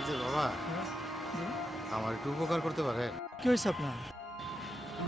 এই যে বাবা, আমার একটু উপকার করতে পারেন? কি হয়েছে আপনার?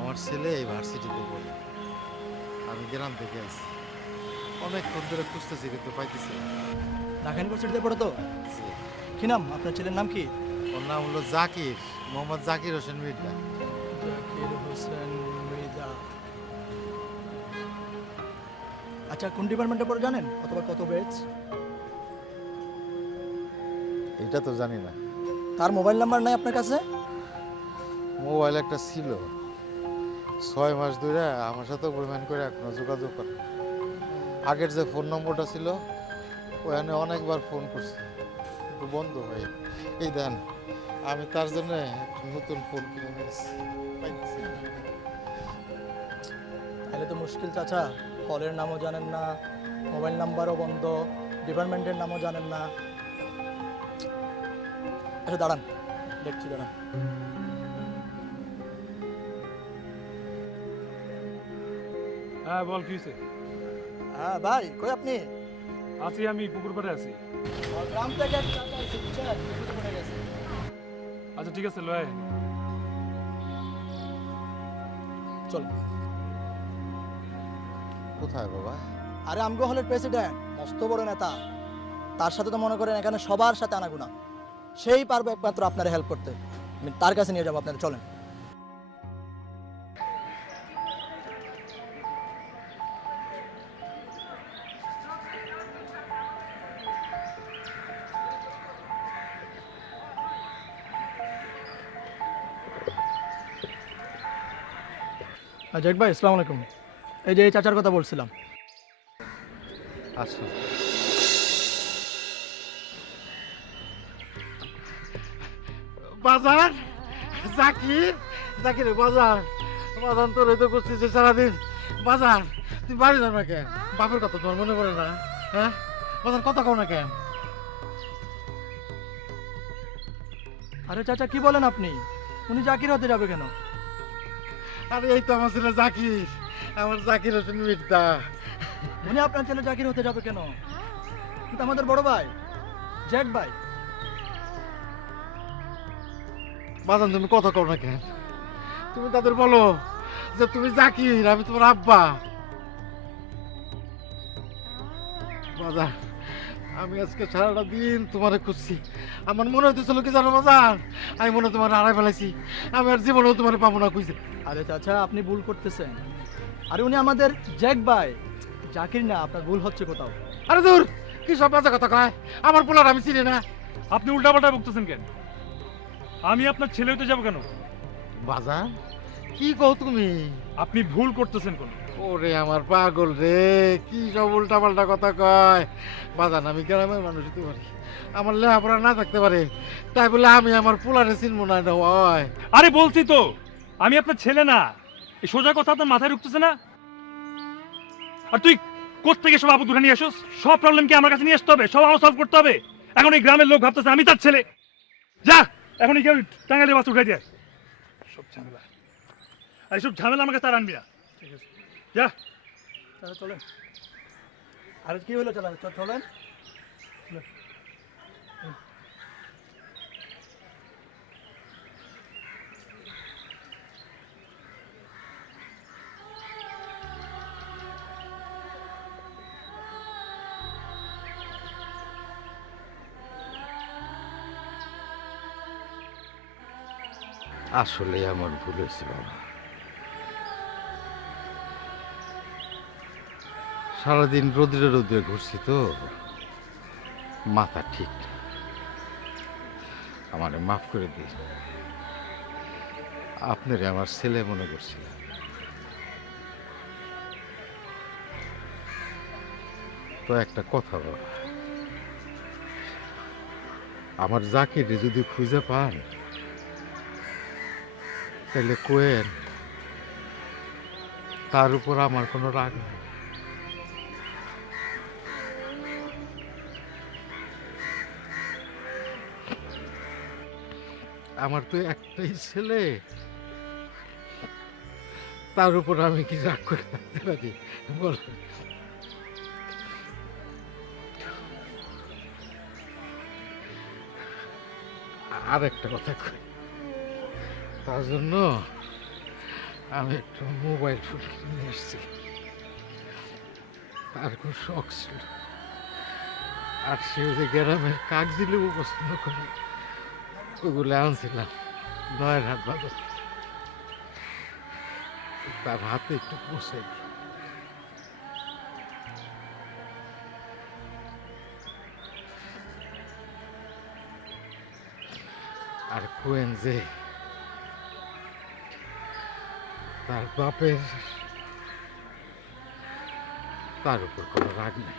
আমার ছেলে এই ভার্সিটিতে পড়ে। আমি গ্রাম থেকে আছি, অনেকক্ষণ ধরে খুঁজতেছি কিন্তু পাইতেছি না। ঢাকা ইউনিভার্সিটিতে পড়ো তো? জি। কি নাম আপনার ছেলের নাম কি? ওর নাম হলো জাকির, মোহাম্মদ জাকির হোসেন মির্জা। জাকির হোসেন মৃধা। আচ্ছা, কোন ডিপার্টমেন্টে পড়ে জানেন? অথবা কত ব্যাচ? এটা তো জানি না। তার মোবাইল নাম্বার নাই আপনার কাছে? মোবাইল একটা ছিল, 6 মাস ধরে আমার সাথে অভিমান করে এখনো যোগাযোগ করে। আগের যে ফোন নম্বরটা ছিল ওখানে অনেকবার ফোন করছি কিন্তু বন্ধ হয়। এই দেন, আমি তার জন্য একটা নতুন ফোন কিনে নিয়েছি, পাইতেছি না। তাহলে তো মুশকিল চাচা। হলের নামও জানেন না, মোবাইল নাম্বারও বন্ধ, ডিপার্টমেন্টের নামও জানেন না। আচ্ছা দাঁড়ান, দেখছি, দাঁড়ান। হ্যাঁ বল কি হয়েছে? হ্যাঁ ভাই, কই আপনি? আছি, আমি পুকুর পাড়ে আছি। গ্রাম থেকে এক চাচা এসে বুঝছেন, বিপদে পড়ে গেছে। আচ্ছা ঠিক আছে, লয়। চল। কোথায় বাবা? আরে আমগো হলের প্রেসিডেন্ট, মস্ত বড় নেতা। তার সাথে তো মনে করেন এখানে সবার সাথে আনাগুনা। সেই পারবে একমাত্র আপনার হেল্প করতে। আমি তার কাছে নিয়ে যাবো আপনারা, চলেন। জাক ভাই, আসসালামু আলাইকুম। এই যে এই চাচার কথা বলছিলাম। আসো। বাজার, জাকির, জাকির বাজার, বাজার তোর তো করছিস সারাদিন। বাজার, তুই বাড়ি যাও না কেন? বাপের কথা তোমার মনে পড়ে না? হ্যাঁ, বাজার কথা কও না কেন? আরে চাচা, কি বলেন আপনি? উনি জাকির হতে যাবে কেন? আরে এই তো আমার ছেলে জাকির, আমার জাকির হোসেন মির্জা। উনি আপনার ছেলে জাকির হতে যাবে কেন? কিন্তু আমাদের বড় ভাই, জ্যাক ভাই। বাজান তুমি কথা কও না কেন? তুমি তাদের বলো যে তুমি জাকির, আমি তোমার আব্বা। বাজার, আমি আজকে সারাটা দিন তোমারে খুঁজছি। আমার মনে হইতেছিল কি জানো বাজার, আমি মনে হয় তোমার হারাই ফেলাইছি। আমি আর জীবনেও তোমার পাবো না খুঁজে। আরে চাচা, আপনি ভুল করতেছেন। আরে উনি আমাদের জ্যাক ভাই, জাকির না। আপনার ভুল হচ্ছে কোথাও। আরে দূর, কি সব বাজে কথা কয়? আমার পোলার আমি চিনি না। আপনি উল্টাপাল্টা বকতেছেন কেন? আমি আপনার ছেলে হতে যাবো কেন? বাজার, কি কও তুমি? আপনি ভুল করতেছেন কোন? ওরে আমার পাগল রে, কি সব উল্টা পাল্টা কথা কয়? বাজান, আমি গ্রামের মানুষ হতে পারি, আমার লেখাপড়া না থাকতে পারে, তাই বলে আমি আমার পোলারে চিনবো না? এটা হয়? আরে বলছি তো, আমি আপনার ছেলে না। এই সোজা কথা আপনার মাথায় ঢুকতেছে না? আর তুই কোত্থেকে সব আপদ উঠে নিয়ে আসোস? সব প্রবলেম কি আমার কাছে নিয়ে আসতে হবে? সব আমার সলভ করতে হবে? এখন এই গ্রামের লোক ভাবতেছে আমি তার ছেলে। যা, এখন এই কেউ টাঙ্গাইলে বাস উঠাই দিয়ে আয়। সব ঝামেলা, আর এইসব ঝামেলা আমাকে তার আনবি না। ঠিক আছে যা। চাচা, চলেন। আরে কি হলো, চলেন চলেন। আসলে আমার ভুল হয়েছে বাবা। সারাদিন রোদ্রে রোদ্রে ঘুরছি তো, মাথা ঠিক না। আমারে মাফ করে দিন। আপনারে আমার ছেলে মনে করছিলাম। তো একটা কথা বাবা, আমার জাকির যদি খুঁজে পান তাহলে কোয়েন তার উপর আমার কোনো রাগ নেই। আমার তো একটাই ছেলে, তার উপর আমি কি রাগ করে থাকতে পারি বল? আর একটা কথা কই, তার জন্য আমি একটু মোবাইল ফোন নিয়ে এসেছি। তার খুব শখ ছিল, আর সে যে গ্রামের কাগজি লেবু পছন্দ করে, ওগুলো আনছিলাম 9 রাত বাজার। তার হাতে একটু পৌঁছে দিই। আর কোয়েন যে তার বাপের তার উপর কোনো রাগ নেই।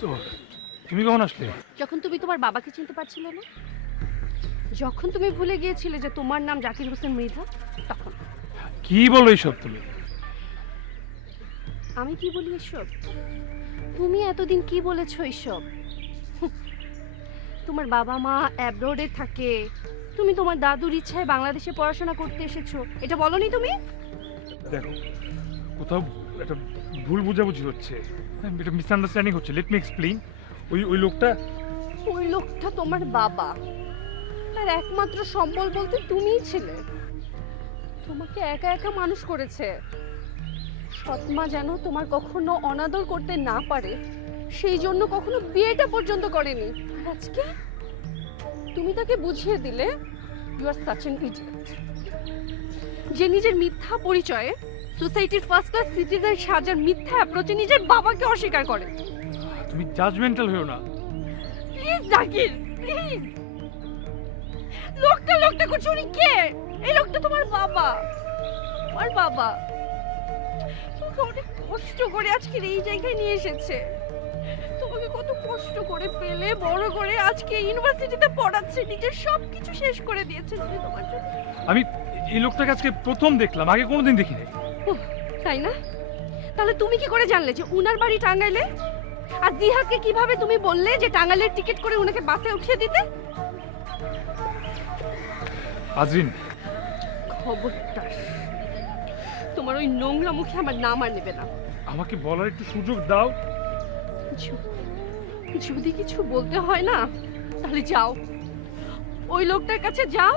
তো তুমি কখন আসলে? যখন তুমি তোমার বাবাকে চিনতে পারছিলে না, যখন তুমি ভুলে গিয়েছিলে যে তোমার নাম জাকির হোসেন মৃধা, তখন। কি বলো এইসব তুমি? আমি কি বলি এসব? তুমি এতদিন কি বলেছো এইসব? তোমার বাবা মা অ্যাব্রোডে থাকে, তুমি তোমার দাদুর ইচ্ছায় বাংলাদেশে পড়াশোনা করতে এসেছো, এটা বলনি তুমি? দেখো, কোথাও একটা ভুল বোঝাবুঝি হচ্ছে, এটা মিসআন্ডারস্ট্যান্ডিং হচ্ছে। Let me explain. ওই লোকটা তোমার বাবা, তার একমাত্র সম্বল বলতে তুমিই ছিলে। তোমাকে একা একা মানুষ করেছে। সৎমা যেন তোমার কখনো অনাদর করতে না পারে, সেই জন্য কখনো বিয়েটা পর্যন্ত করেনি। আর আজকে তুমি তাকে বুঝিয়ে দিলে you are such an idiot, যে নিজের মিথ্যা পরিচয়ে সোসাইটির ফার্স্ট ক্লাস সিটিজেন সাজার মিথ্যা অ্যাপ্রোচে নিজের বাবাকে অস্বীকার করে। তুমি জাজমেন্টাল হও না প্লিজ জাকির, প্লিজ। লোকটা করছো উনি কে? এই লোকটা তোমার বাবা, তোমার বাবা। তোমাকে অনেক কষ্ট করে আজকের এই জায়গায় নিয়ে এসেছে, তোমাকে কত কষ্ট করে পেলে বড় করে আজকে ইউনিভার্সিটিতে পড়াচ্ছে, নিজের সবকিছু শেষ করে দিয়েছে তোমার জন্য। আমি এই লোকটাকে আজকে প্রথম দেখলাম, আগে কোনোদিন দেখিনি। তাই না? তাহলে তুমি কি করে জানলে যে উনার বাড়ি টাঙ্গাইলে? আর দিহাকে কিভাবে তুমি বললে যে টাঙ্গাইলের টিকিট করে উনাকে বাসে উঠিয়ে দিতে? আজরিন, খবরদার তোমার ওই নোংরা মুখে আমার নাম আর নেবে না। আমাকে বলার একটু সুযোগ দাও। যদি কিছু বলতে হয় না, তাহলে যাও ওই লোকটার কাছে, যাও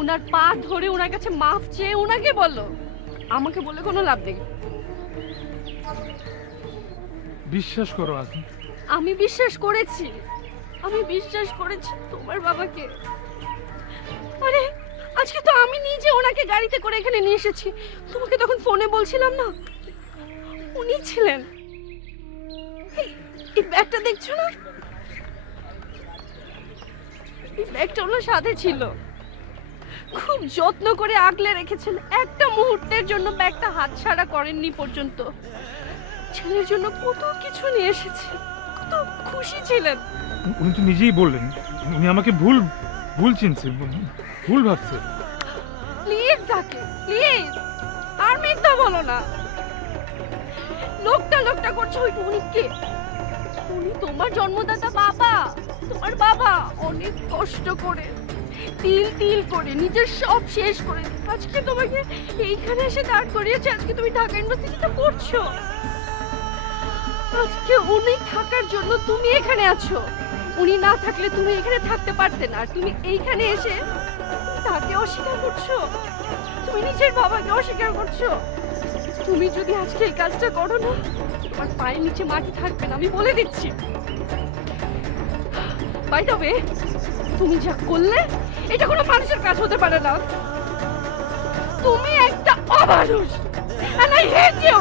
উনার পা ধরে ওনার কাছে মাফ চেয়ে উনাকে বলো, আমাকে বলে কোনো লাভ নেই। বিশ্বাস করো আজরিন। আমি বিশ্বাস করেছি তোমার বাবাকে। আরে আজকে তো আমি নিজে ওনাকে গাড়িতে করে এখানে নিয়ে এসেছি। তোমাকে তখন ফোনে বলছিলাম না, উনি ছিলেন। এই ব্যাগটা দেখছো না, এই ব্যাগটা ওনার সাথে ছিল, খুব যত্ন করে আগলে রেখেছেন। একটা মুহূর্তের জন্য ব্যাগটা হাতছাড়া করেননি পর্যন্ত। ছেলের জন্য কত কিছু নিয়ে এসেছে, কত খুশি ছিলেন। উনি তো নিজেই বললেন উনি আমাকে ভুল চিনছে, ভুল ভাবছে। প্লিজ তাকে, প্লিজ আর মিথ্যা বলো না। লোকটা করছো, উনি কে? উনি তোমার জন্মদাতা বাবা। তোমার বাবা অনেক কষ্ট করে তিল করে নিজের সব শেষ করে আজকে তোমাকে এইখানে এসে দাঁড় করিয়েছে। আজকে তুমি ঢাকা ইউনিভার্সিটিতে পড়ছো, আজকে উনি থাকার জন্য তুমি এখানে আছো। উনি না থাকলে তুমি এখানে থাকতে পারতে না। আর তুমি এইখানে এসে তাকে অস্বীকার করছো, তুমি নিজের বাবাকে অস্বীকার করছো। তুমি যদি আজকে এই কাজটা করো না, তোমার পায়ের নিচে মাটি থাকবে না, আমি বলে দিচ্ছি। বাই দ্য ওয়ে, তুমি যা করলে এটা কোনো মানুষের কাজ হতে পারে না। তুমি একটা অমানুষ, and I hate you.